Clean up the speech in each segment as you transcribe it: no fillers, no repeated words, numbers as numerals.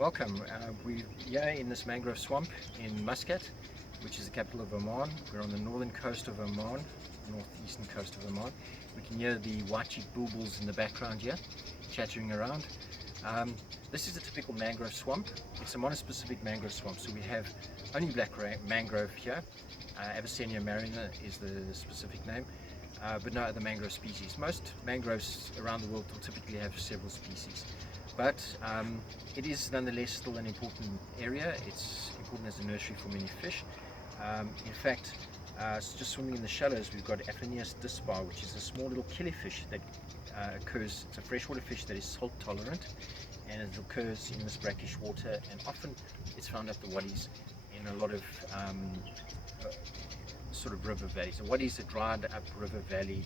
Welcome. We're here in this mangrove swamp in Muscat, which is the capital of Oman. We're on the northern coast of Oman, northeastern coast of Oman. We can hear the white-cheeked bulbuls in the background here, chattering around. This is a typical mangrove swamp. It's a monospecific mangrove swamp, so we have only black mangrove here. Avicennia marina is the specific name, but no other mangrove species. Most mangroves around the world will typically have several species. But it is nonetheless still an important area. It's important as a nursery for many fish. In fact, just swimming in the shallows, we've got Aphanias dispar, which is a small little killifish that occurs. It's a freshwater fish that is salt tolerant, and it occurs in this brackish water, and often it's found up the wadis in a lot of sort of river valleys. So wadis are dried up river valley,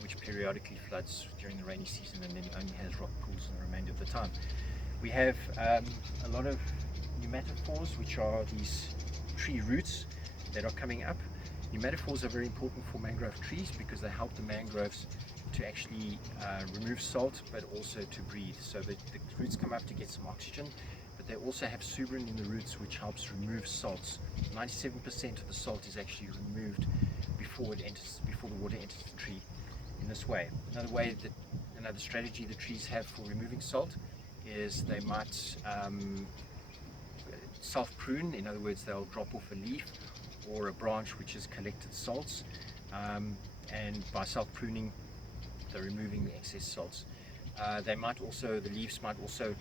which periodically floods during the rainy season and then only has rock pools the remainder of the time. We have a lot of pneumatophores, which are these tree roots that are coming up. Pneumatophores are very important for mangrove trees because they help the mangroves to actually remove salt, but also to breathe. So the roots come up to get some oxygen, but they also have suberin in the roots, which helps remove salts. 97% of the salt is actually removed before the water enters the tree in this way. Another strategy the trees have for removing salt is they might self-prune. In other words, they'll drop off a leaf or a branch which has collected salts, and by self-pruning they're removing the excess salts. The leaves might also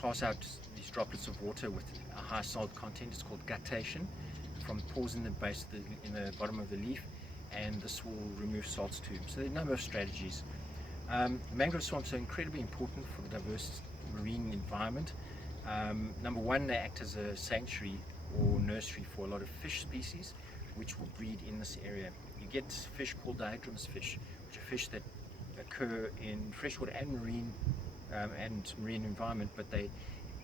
pass out these droplets of water with a high salt content. It's called guttation, from pores in the bottom of the leaf, and this will remove salts too. So there are a number of strategies. Mangrove swamps are incredibly important for the diverse marine environment. Number one, they act as a sanctuary or nursery for a lot of fish species which will breed in this area. You get fish called diadromous fish, which are fish that occur in freshwater and marine environment, but they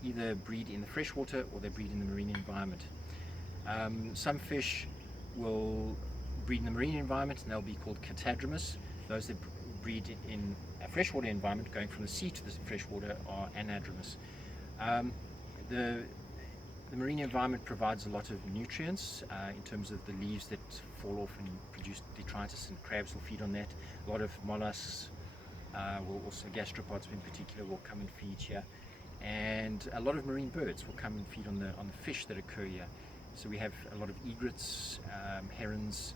either breed in the freshwater or they breed in the marine environment. Some fish will breed in the marine environment and they'll be called catadromous. Those that breed in a freshwater environment, going from the sea to the freshwater, are anadromous. The marine environment provides a lot of nutrients in terms of the leaves that fall off and produce detritus, and crabs will feed on that. A lot of mollusks, gastropods in particular, will come and feed here, and a lot of marine birds will come and feed on the fish that occur here. So we have a lot of egrets, herons.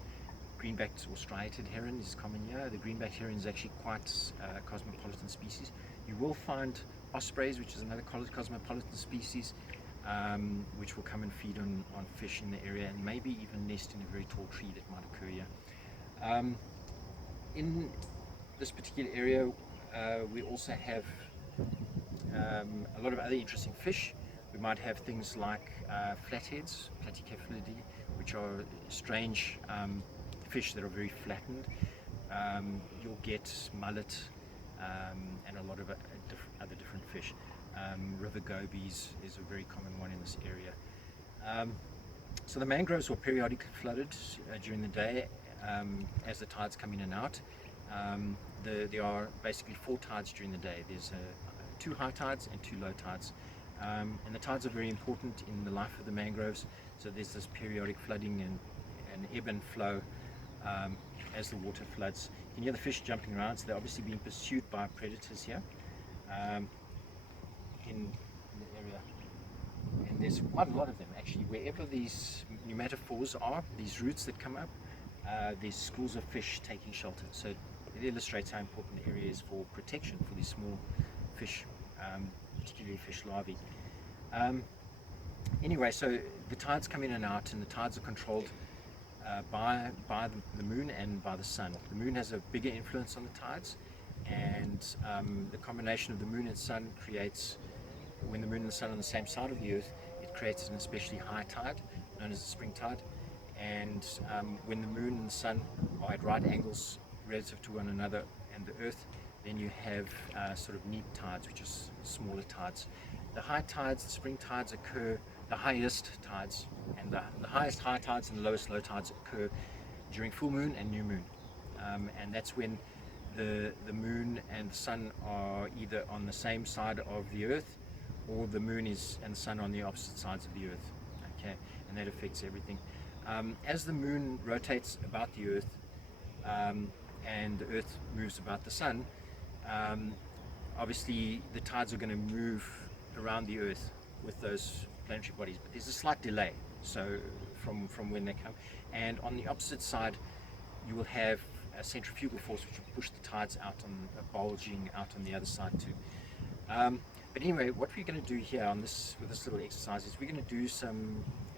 Greenbacked or striated heron is common here. The greenbacked heron is actually quite a cosmopolitan species. You will find ospreys, which is another cosmopolitan species, which will come and feed on fish in the area, and maybe even nest in a very tall tree that might occur here. In this particular area, we also have a lot of other interesting fish. We might have things like flatheads, platycephalidae, which are strange fish that are very flattened. You'll get mullet and a lot of other different fish. River gobies is a very common one in this area. So the mangroves were periodically flooded during the day as the tides come in and out. There are basically 4 tides during the day. There's 2 high tides and 2 low tides. And the tides are very important in the life of the mangroves. So there's this periodic flooding and ebb and flow as the water floods. You can hear the fish jumping around, so they're obviously being pursued by predators here in the area. And there's quite a lot of them actually. Wherever these pneumatophores are, these roots that come up, there's schools of fish taking shelter. So it illustrates how important the area is for protection for these small fish, particularly fish larvae. Anyway, so the tides come in and out, and the tides are controlled by the moon and by the sun. The moon has a bigger influence on the tides, and the combination of the moon and sun creates, when the moon and the sun are on the same side of the earth, it creates an especially high tide known as the spring tide. And when the moon and the sun are at right angles relative to one another and the earth, then you have sort of neap tides, which is smaller tides. The high tides, the spring tides, occur, the highest tides, and the highest high tides and the lowest low tides occur during full moon and new moon. And that's when the moon and the sun are either on the same side of the earth or the moon is and the sun on the opposite sides of the earth. Okay, and that affects everything. As the moon rotates about the earth, and the earth moves about the sun, obviously the tides are going to move around the earth with those planetary bodies, but there's a slight delay, so from when they come. And on the opposite side you will have a centrifugal force which will push the tides out on bulging out on the other side too. But anyway, what we're going to do here on this with this little exercise is we're going to do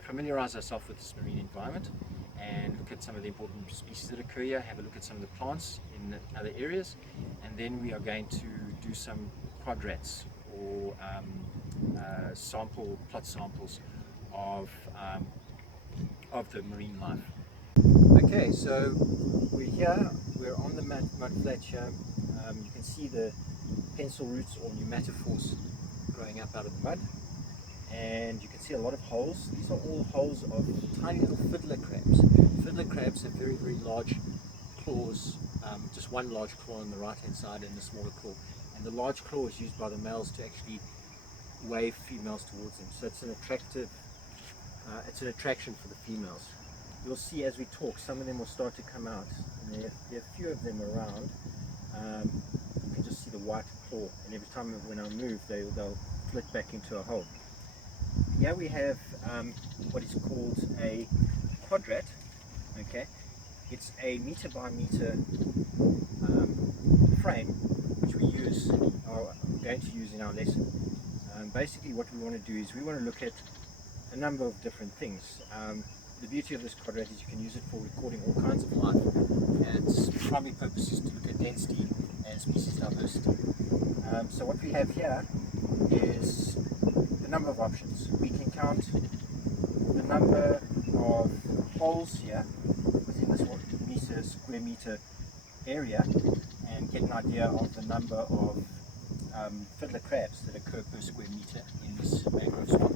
familiarize ourselves with this marine environment and look at some of the important species that occur here, have a look at some of the plants in other areas, and then we are going to do some quadrats or plot samples of the marine life. Okay, so we're on the mud flat here. You can see the pencil roots or pneumatophores growing up out of the mud, and you can see a lot of holes. These are all holes of tiny little fiddler crabs. Fiddler crabs have very, very large claws, just one large claw on the right hand side and a smaller claw, and the large claw is used by the males to actually wave females towards them, so it's an attraction for the females. You'll see as we talk, some of them will start to come out, and there are a few of them around. You can just see the white claw, and every time when I move they'll flit back into a hole. Here we have what is called a quadrat. Okay, it's a meter by meter frame which we are going to use in our lesson. Basically what we want to do is we want to look at a number of different things. The beauty of this quadrat is you can use it for recording all kinds of life, and its primary purpose is to look at density and species diversity. So what we have here is a number of options. We can count the number of holes here within this square meter area and get an idea of the number of fiddler crabs that occur per square meter in this mangrove swamp.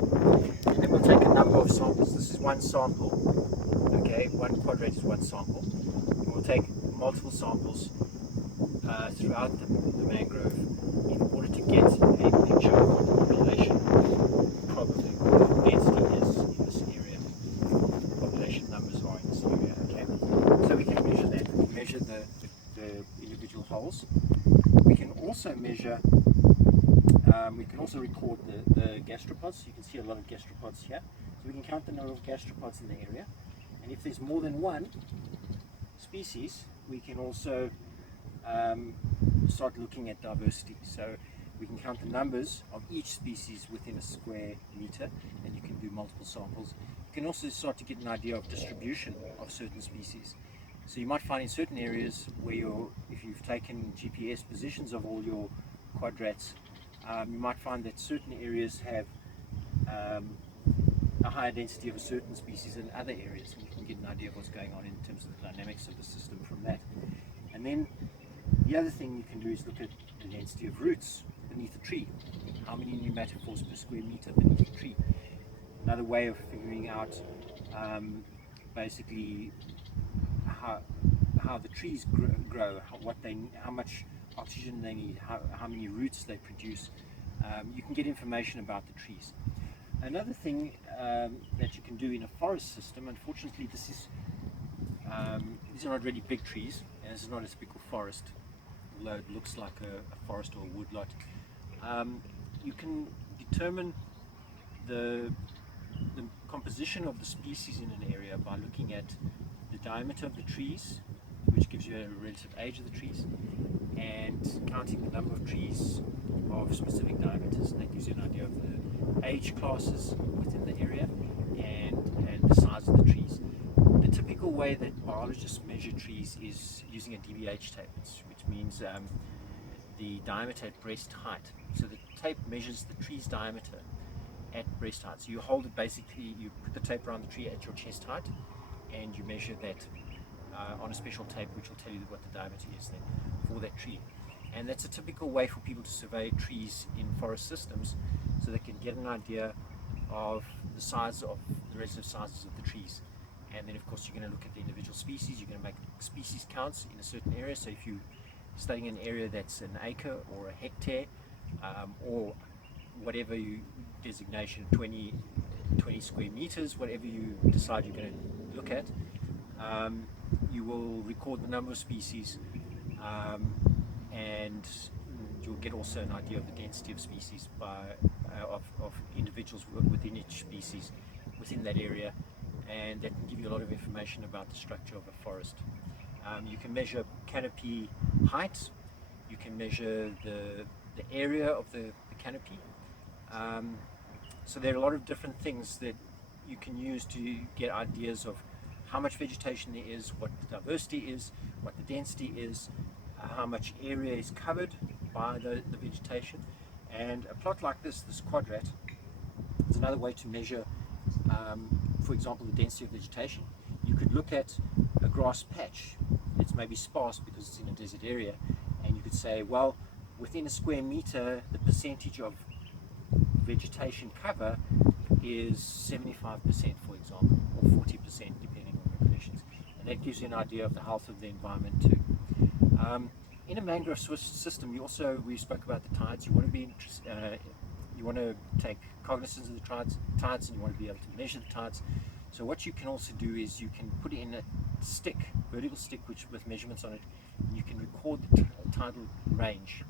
And then we'll take a number of samples. This is one sample. Okay, one quadrat is one sample. And we'll take multiple samples throughout the mangrove in order to get a picture of what the population probably density is in this area, population numbers are in this area. Okay, so we can measure that. We can measure the individual holes. We can also measure. We can also record the gastropods. You can see a lot of gastropods here. So we can count the number of gastropods in the area. And if there's more than one species, we can also start looking at diversity. So we can count the numbers of each species within a square meter, and you can do multiple samples. You can also start to get an idea of distribution of certain species. So you might find in certain areas where if you've taken GPS positions of all your quadrats, you might find that certain areas have a higher density of a certain species than other areas, and you can get an idea of what's going on in terms of the dynamics of the system from that. And then the other thing you can do is look at the density of roots beneath a tree. How many pneumatophores per square meter beneath a tree? Another way of figuring out basically how the trees grow, how much oxygen they need, how many roots they produce. You can get information about the trees. Another thing that you can do in a forest system, unfortunately these are not really big trees, and this is not a typical forest, although it looks like a forest or a woodlot. You can determine the composition of the species in an area by looking at the diameter of the trees, which gives you a relative age of the trees, and counting the number of trees of specific diameters, and that gives you an idea of the age classes within the area and the size of the trees. The typical way that biologists measure trees is using a DBH tape, which means the diameter at breast height. So the tape measures the tree's diameter at breast height. So you hold it, basically you put the tape around the tree at your chest height, and you measure that on a special tape which will tell you what the diameter is then for that tree. And that's a typical way for people to survey trees in forest systems, so they can get an idea of the relative sizes of the trees. And then of course you're going to look at the individual species. You're going to make species counts in a certain area. So if you're studying an area that's an acre or a hectare, or whatever you designation, 20 square meters, whatever you decide you're going to look at. You will record the number of species, and you'll get also an idea of the density of species of individuals within each species within that area, and that can give you a lot of information about the structure of a forest. You can measure canopy height, you can measure the area of the canopy. So there are a lot of different things that you can use to get ideas of how much vegetation there is, what the diversity is, what the density is, how much area is covered by the vegetation. And a plot like this quadrat, is another way to measure, for example, the density of vegetation. You could look at a grass patch. It's maybe sparse because it's in a desert area, and you could say, well, within a square meter, the percentage of vegetation cover is 75%, for example, or 40%, depending on the conditions. And that gives you an idea of the health of the environment too. In a mangrove system, we spoke about the tides. You want to be you want to take cognizance of the tides, and you want to be able to measure the tides. So what you can also do is you can put in a vertical stick, with measurements on it, and you can record the tidal range,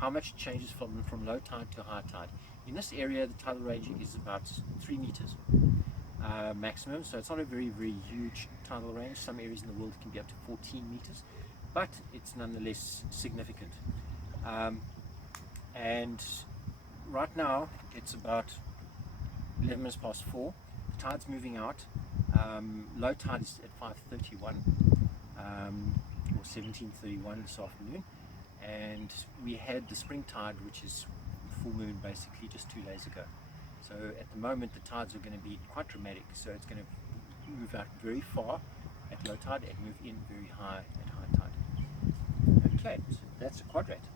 how much it changes from low tide to high tide. In this area, the tidal range is about 3 meters maximum, so it's not a very, very huge tidal range. Some areas in the world can be up to 14 meters, but it's nonetheless significant. And right now, it's about 11 minutes past 4. The tide's moving out. Low tide is at 5:31 or 17:31 this afternoon, and we had the spring tide, which is full moon, basically just 2 days ago. So at the moment the tides are going to be quite dramatic, so it's going to move out very far at low tide and move in very high at high tide. Okay, so that's a quadrat.